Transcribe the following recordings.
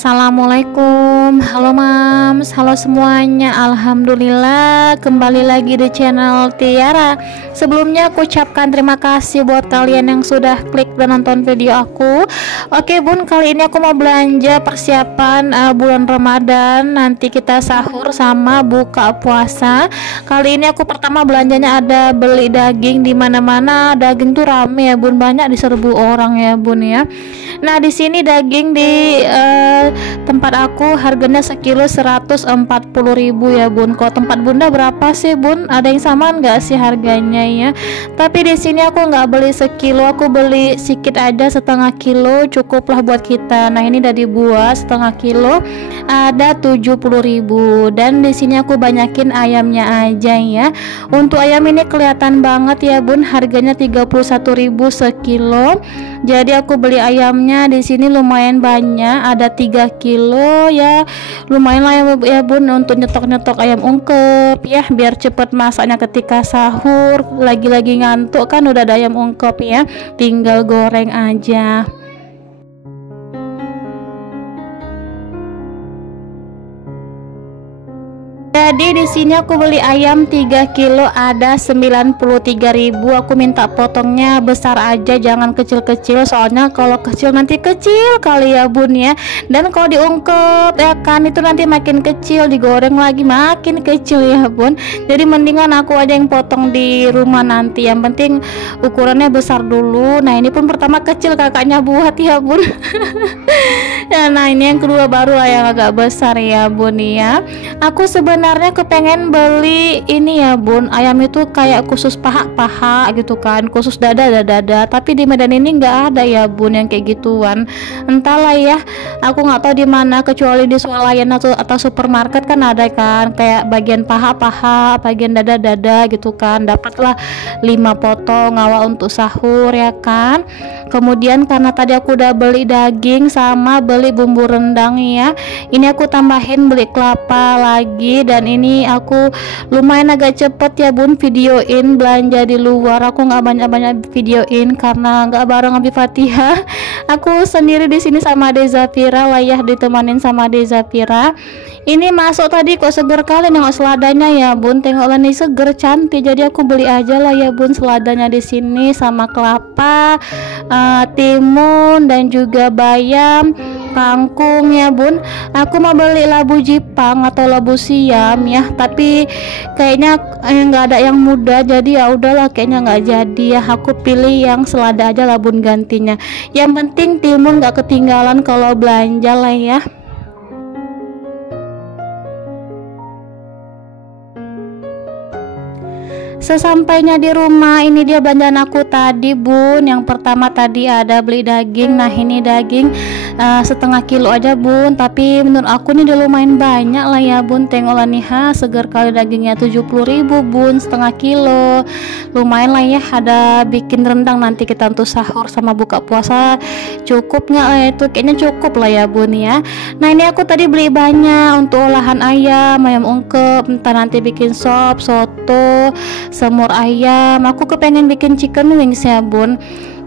Assalamualaikum, halo mams, halo semuanya. Alhamdulillah kembali lagi di channel Tiara. Sebelumnya aku ucapkan terima kasih buat kalian yang sudah klik dan nonton video aku. Oke bun, kali ini aku mau belanja persiapan bulan Ramadan. Nanti kita sahur sama buka puasa. Kali ini aku pertama belanjanya ada beli daging. Di mana-mana daging tuh rame ya bun, banyak diserbu orang ya bun ya. Nah di sini daging di tempat aku harganya sekilo 140.000 ya bun. Kalau tempat bunda berapa sih bun? Ada yang sama nggak sih harganya ya? Tapi di sini aku nggak beli sekilo, aku beli sedikit aja, setengah kilo cukuplah buat kita. Nah ini udah dibuat setengah kilo ada 70.000. Dan di sini aku banyakin ayamnya aja ya. Untuk ayam ini kelihatan banget ya bun, harganya 31.000 sekilo. Jadi aku beli ayamnya di sini lumayan banyak, ada 3 kilo ya, lumayan lah ya bun untuk nyetok ayam ungkep ya, biar cepet masaknya ketika sahur, lagi ngantuk kan udah ada ayam ungkep ya, tinggal goreng aja. Jadi di sini aku beli ayam 3 kilo ada 93.000. Aku minta potongnya besar aja, jangan kecil-kecil, soalnya kalau kecil nanti kecil kali ya bun ya. Dan kalau diungkep ya kan itu nanti makin kecil, digoreng lagi makin kecil ya bun. Jadi mendingan aku aja yang potong di rumah nanti. Yang penting ukurannya besar dulu. Nah ini pun pertama kecil kakaknya buat ya bun. Ya, nah ini yang kedua baru lah yang agak besar ya bun ya. Aku sebenarnya kepengen beli ini ya bun, ayam itu kayak khusus paha gitu kan, khusus dada, tapi di Medan ini nggak ada ya bun yang kayak gituan. Entahlah ya, aku nggak tahu di mana, kecuali di swalayan atau supermarket kan ada kan kayak bagian paha, bagian dada gitu kan. Dapatlah 5 potong awal untuk sahur ya kan. Kemudian karena tadi aku udah beli daging sama beli bumbu rendang ya, ini aku tambahin beli kelapa lagi. Dan ini aku lumayan agak cepet ya bun videoin belanja di luar. Aku nggak banyak videoin karena nggak bareng Abi Fatihah. Aku sendiri di sini sama Ade Zafira lah ya, ditemanin sama Ade Zafira. Ini masuk tadi kok seger kali, nengok seladanya ya bun, tengok ini seger cantik. Jadi aku beli aja lah ya bun seladanya di sini sama kelapa, timun dan juga bayam, kangkung ya bun. Aku mau beli labu jipang atau labu siam ya, tapi kayaknya nggak ada yang muda, jadi ya udahlah kayaknya nggak jadi ya. Aku pilih yang selada aja lah bun gantinya. Yang penting timun nggak ketinggalan kalau belanja lah ya. Sesampainya di rumah, ini dia belanjaan aku tadi bun. Yang pertama tadi ada beli daging. Nah ini daging setengah kilo aja bun, tapi menurut aku ini udah lumayan banyak lah ya bun. Tengoklah nih seger kali dagingnya, 70.000 bun setengah kilo, lumayan lah ya. Ada bikin rendang nanti kita untuk sahur sama buka puasa, cukup nggak lah itu, kayaknya cukup lah ya bun ya. Nah ini aku tadi beli banyak untuk olahan ayam ungkep, entah nanti bikin sop, soto, semur ayam. Aku kepengen bikin chicken wings ya bun.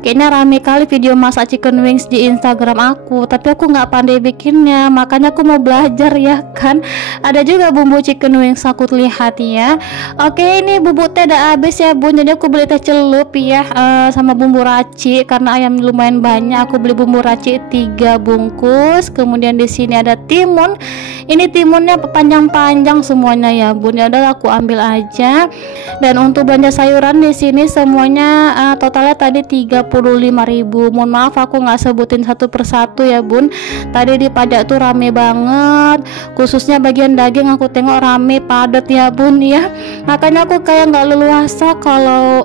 Kayaknya rame kali video masak chicken wings di Instagram aku, tapi aku nggak pandai bikinnya, makanya aku mau belajar ya kan. Ada juga bumbu chicken wings aku lihat ya. Oke, ini bubuk teh udah habis ya bun, jadi aku beli teh celup ya, sama bumbu racik karena ayam lumayan banyak. Aku beli bumbu racik 3 bungkus. Kemudian di sini ada timun. Ini timunnya panjang-panjang semuanya ya bun. Ya udah aku ambil aja. Dan untuk belanja sayuran di sini semuanya totalnya tadi 35.000. Mohon maaf aku nggak sebutin satu persatu ya bun. Tadi di pajak tuh rame banget, khususnya bagian daging aku tengok rame padat ya bun ya. Makanya aku kayak nggak leluasa kalau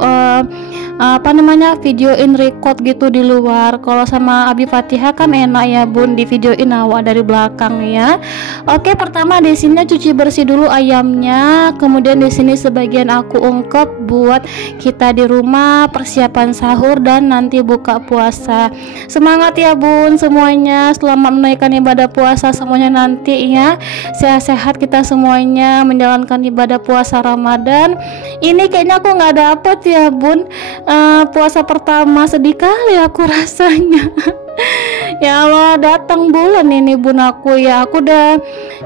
videoin record gitu di luar. Kalau sama Abi Fatihah kan enak ya bun, di videoin awak dari belakang ya. Oke, pertama di sini cuci bersih dulu ayamnya. Kemudian di sini sebagian aku ungkep buat kita di rumah persiapan sahur dan nanti buka puasa. Semangat ya bun semuanya, selamat menunaikan ibadah puasa semuanya nanti ya. Sehat-sehat kita semuanya menjalankan ibadah puasa Ramadan. Ini kayaknya aku nggak dapet ya bun, puasa pertama, sedih kali aku rasanya. Ya Allah, datang bulan ini bun aku ya. Aku udah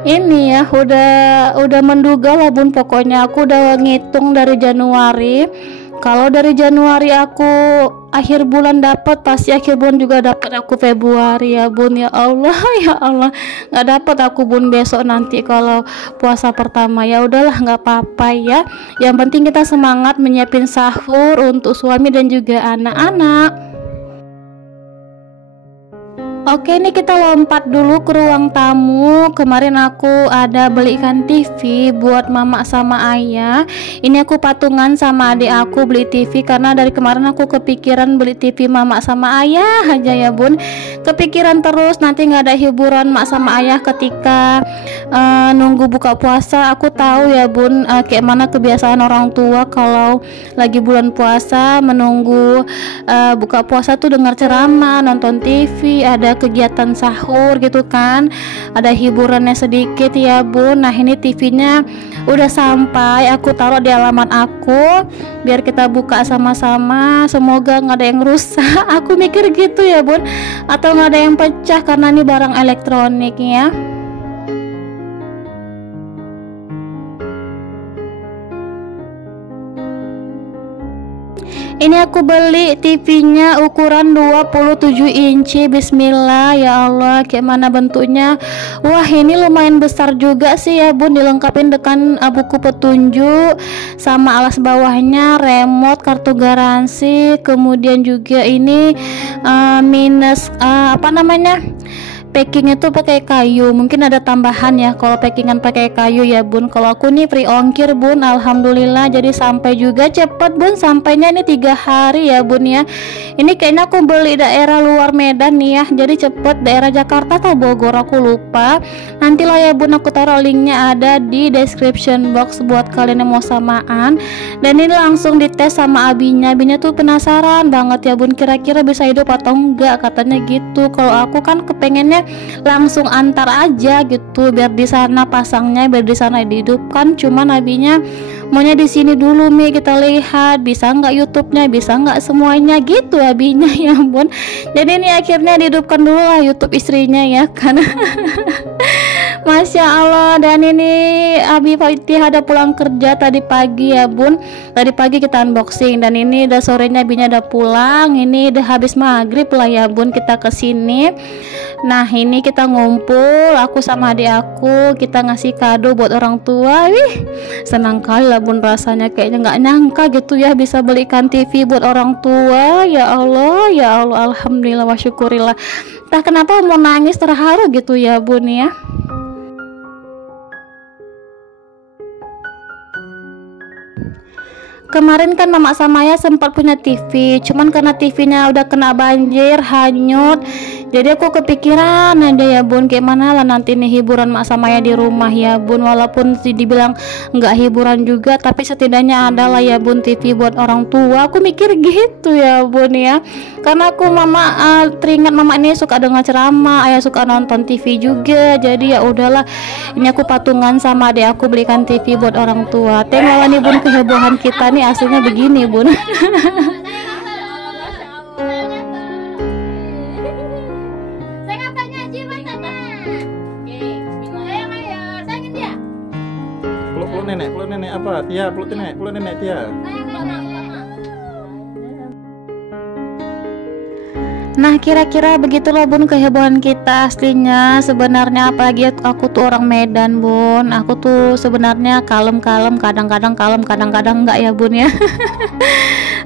ini ya, udah menduga lah bun. Pokoknya aku udah ngitung dari Januari. Kalau dari Januari aku akhir bulan dapat, pasti akhir bulan juga dapat aku Februari ya bun. Ya Allah, ya Allah, nggak dapat aku bun besok nanti kalau puasa pertama. Ya udahlah, nggak apa-apa ya. Yang penting kita semangat menyiapin sahur untuk suami dan juga anak-anak. Oke, ini kita lompat dulu ke ruang tamu. Kemarin aku ada belikan TV buat mama sama ayah. Ini aku patungan sama adik aku beli TV karena dari kemarin aku kepikiran beli TV mama sama ayah aja ya bun. Kepikiran terus, nanti nggak ada hiburan mak sama ayah ketika nunggu buka puasa. Aku tahu ya bun, kayak mana kebiasaan orang tua kalau lagi bulan puasa menunggu buka puasa tuh dengar ceramah, nonton TV, ada kegiatan sahur gitu kan, ada hiburannya sedikit ya bun. Nah ini TV-nya udah sampai, aku taruh di halaman aku biar kita buka sama-sama, semoga nggak ada yang rusak. Aku mikir gitu ya bun, atau nggak ada yang pecah karena ini barang elektronik ya. Ini aku beli TV-nya ukuran 27 inci. Bismillah, ya Allah, kayak mana bentuknya. Wah, ini lumayan besar juga sih ya bun, dilengkapin dengan buku petunjuk sama alas bawahnya, remote, kartu garansi, kemudian juga ini apa namanya, packingnya tuh pakai kayu. Mungkin ada tambahan ya kalau packingan pakai kayu ya bun. Kalau aku nih free ongkir bun, alhamdulillah, jadi sampai juga cepet bun. Sampainya ini 3 hari ya bun ya. Ini kayaknya aku beli daerah luar Medan nih ya, jadi cepet, daerah Jakarta atau Bogor aku lupa. Nantilah ya bun, aku taruh linknya ada di description box buat kalian yang mau samaan. Dan ini langsung dites sama abinya. Abinya tuh penasaran banget ya bun, kira-kira bisa hidup atau enggak, katanya gitu. Kalau aku kan kepengennya langsung antar aja gitu, biar di sana pasangnya, biar di sana dihidupkan. Cuman abinya maunya di sini dulu Mi, kita lihat bisa nggak YouTube-nya, bisa nggak semuanya gitu abinya ya bun. Jadi ini akhirnya dihidupkan dulu lah YouTube istrinya ya kan. Masya Allah. Dan ini Abi Fatih ada pulang kerja tadi pagi ya bun. Tadi pagi kita unboxing, dan ini udah sorenya abinya udah pulang. Ini udah habis maghrib lah ya bun, kita kesini. Nah ini kita ngumpul, aku sama adik aku, kita ngasih kado buat orang tua. Wih, senang kali lah bun rasanya, kayaknya nggak nyangka gitu ya bisa belikan TV buat orang tua. Ya Allah, ya Allah, alhamdulillah wa syukurillah. Entah kenapa mau nangis, terharu gitu ya bun ya. Kemarin kan mama sama ayah sempat punya TV, cuman karena TV-nya udah kena banjir, hanyut. Jadi aku kepikiran ada ya bun, kayak mana lah nanti nih hiburan mak sama ayah di rumah ya bun. Walaupun dibilang nggak hiburan juga, tapi setidaknya ada lah ya bun TV buat orang tua. Aku mikir gitu ya bun ya. Karena aku teringat mama ini suka dengar ceramah, ayah suka nonton TV juga. Jadi ya udahlah, ini aku patungan sama adik aku belikan TV buat orang tua. Tengok nih bun, kehebohan kita nih aslinya begini bun. Peluk nenek apa? Tia, peluk nenek Tia. Nah kira-kira begitulah bun kehebohan kita aslinya. Sebenarnya apalagi aku tuh orang Medan bun, aku tuh sebenarnya kalem-kalem, kadang-kadang kalem, kadang-kadang enggak ya bun ya.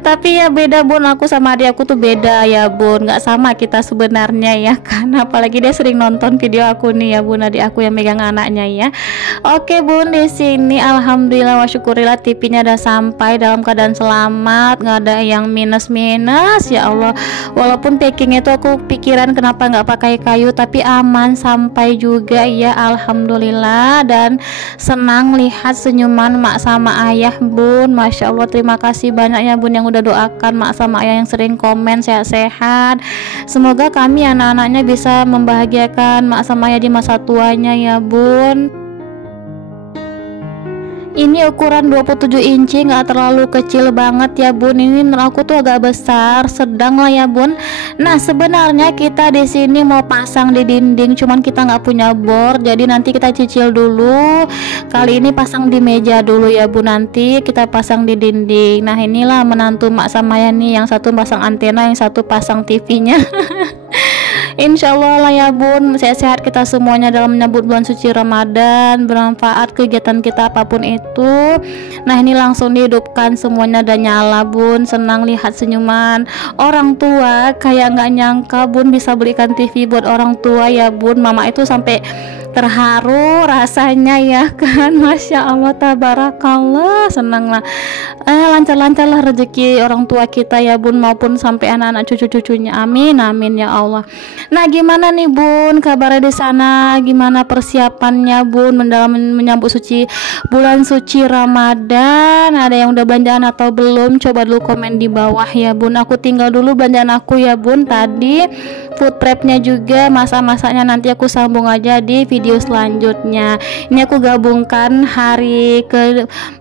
Tapi ya beda bun, aku sama adik aku tuh beda ya bun, nggak sama kita sebenarnya ya kan. Apalagi dia sering nonton video aku nih ya bun, adik aku yang megang anaknya ya. Oke bun, di sini alhamdulillah wa syukurillah TV-nya udah sampai dalam keadaan selamat, nggak ada yang minus-minus ya Allah. Walaupun packingnya itu aku pikiran kenapa nggak pakai kayu, tapi aman sampai juga ya alhamdulillah. Dan senang lihat senyuman mak sama ayah bun, masya Allah. Terima kasih banyak ya bun yang udah doakan mak sama ayah, yang sering komen sehat-sehat. Semoga kami anak-anaknya bisa membahagiakan mak sama ayah di masa tuanya ya bun. Ini ukuran 27 inci, nggak terlalu kecil banget ya bun. Ini menurut aku tuh agak besar, sedang lah ya bun. Nah sebenarnya kita di sini mau pasang di dinding, cuman kita nggak punya bor, jadi nanti kita cicil dulu. Kali ini pasang di meja dulu ya bun, nanti kita pasang di dinding. Nah inilah menantu mak sama ya nih, yang satu pasang antena, yang satu pasang TV-nya. Insya Allah lah ya bun, sehat-sehat kita semuanya dalam menyambut bulan suci Ramadan, bermanfaat kegiatan kita apapun itu. Nah ini langsung dihidupkan, semuanya udah nyala bun. Senang lihat senyuman orang tua, kayak nggak nyangka bun bisa belikan TV buat orang tua ya bun. Mama itu sampai terharu rasanya ya kan. Masya Allah, tabarakallah, senang lah. Lancar-lancar lah rezeki orang tua kita ya bun, maupun sampai anak-anak cucu-cucunya, amin amin ya Allah. Nah gimana nih bun kabarnya di sana, gimana persiapannya bun mendalam menyambut bulan suci Ramadan? Ada yang udah belanjaan atau belum? Coba dulu komen di bawah ya bun. Aku tinggal dulu belanjaan aku ya bun, tadi food prepnya juga, masak-masaknya nanti aku sambung aja di video selanjutnya. Ini aku gabungkan hari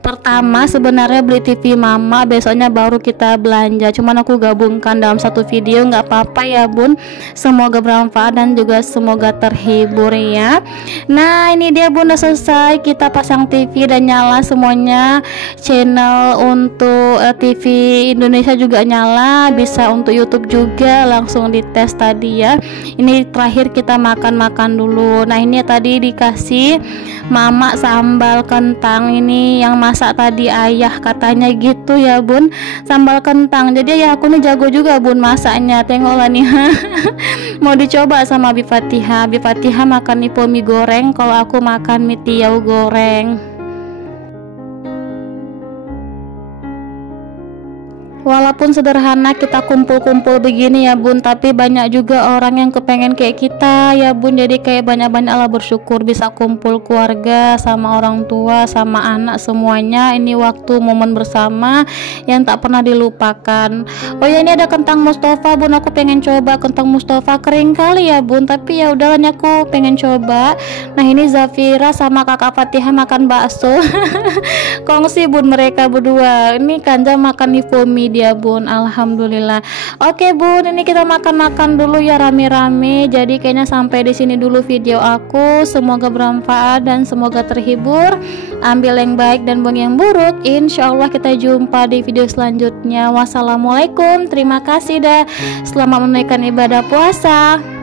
pertama sebenarnya beli TV mama, besoknya baru kita belanja, cuman aku gabungkan dalam satu video, nggak apa-apa ya bun. Semoga bermanfaat dan juga semoga terhibur ya. Nah ini dia bun, udah selesai, kita pasang TV dan nyala semuanya. Channel untuk TV Indonesia juga nyala, bisa untuk YouTube juga, langsung dites tadi ya. Ini terakhir kita makan dulu. Nah ini tadi dikasih mama sambal kentang, ini yang masak tadi ayah katanya gitu ya bun, sambal kentang. Jadi ya aku nih jago juga bun masaknya, tengoklah nih. Mau dicoba sama Abi Fatihah. Abi Fatihah makan mie goreng, kalau aku makan mie tiaw goreng. Walaupun sederhana kita kumpul-kumpul begini ya bun, tapi banyak juga orang yang kepengen kayak kita ya bun. Jadi kayak banyak-banyak lah bersyukur bisa kumpul keluarga sama orang tua sama anak semuanya. Ini waktu momen bersama yang tak pernah dilupakan. Oh ya ini ada kentang Mustafa bun, aku pengen coba kentang Mustafa, kering kali ya bun, tapi ya udahlah aku pengen coba. Nah ini Zafira sama kakak Fatihah makan bakso. Kongsi bun mereka berdua. Ini Kanja makan Nifomi dia bun, alhamdulillah. Oke bun, ini kita makan dulu ya rame-rame. Jadi kayaknya sampai di sini dulu video aku. Semoga bermanfaat dan semoga terhibur. Ambil yang baik dan buang yang buruk. Insya Allah kita jumpa di video selanjutnya. Wassalamualaikum, terima kasih dah. Selamat menunaikan ibadah puasa.